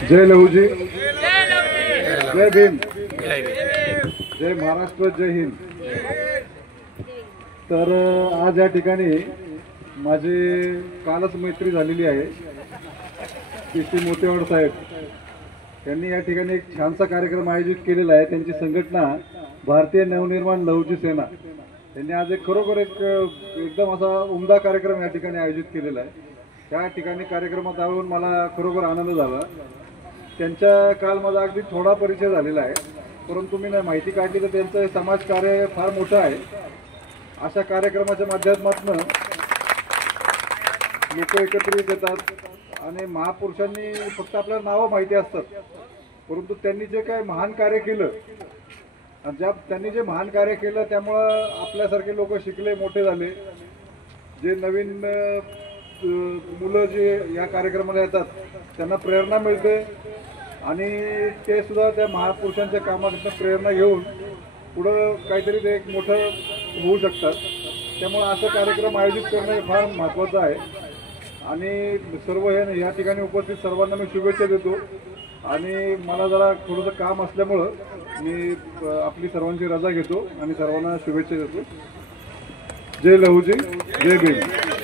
जय लहूजी, जय भीम, जय महाराष्ट्र, जय हिंद। तर आज या ठिकाणी माझी कालच मैत्री झालेली आहे। पीसी मोतेवाड साहेब यांनी या ठिकाणी एक छानसा कार्यक्रम आयोजित केलेला आहे। त्यांची संघटना भारतीय नवनिर्माण लहूजी सेना यांनी आज एक खरोखर एकदम असा उमदा कार्यक्रम या ठिकाणी आयोजित केलेला आहे। त्या ठिकाणी कार्यक्रमात आऊन मला खरोखर आनंद झाला। त्यांच्या काल माझा अगदी थोडा परिचय झालेला आहे, परंतु मी माहिती काढली तर त्यांचं समाजकार्य फार मोठं आहे। अशा कार्यक्रमाच्या माध्यमातून लोक एकत्रित येतात आणि महापुरुषांनी फक्त आपल्याला नावं माहिती असतात, परंतु त्यांनी जे काय महान कार्य केलं आणि त्यांनी जे महान कार्य केलं त्यामुळं आपल्यासारखे लोक शिकले, मोठे झाले। जे नवीन मुलं जे या कार्यक्रमाला येतात त्यांना प्रेरणा मिळते आणि ते सुद्धा त्या महापुरुषांच्या कामातून प्रेरणा घेऊन पुढं काहीतरी ते एक मोठं होऊ शकतात। त्यामुळे असं कार्यक्रम आयोजित करणं फार महत्त्वाचं आहे आणि सर्व हे या ठिकाणी उपस्थित सर्वांना मी शुभेच्छा देतो। आणि मला जरा थोडंसं काम असल्यामुळं मी आपली सर्वांची रजा घेतो आणि सर्वांना शुभेच्छा देतो। जय लहूजी, जय भीम।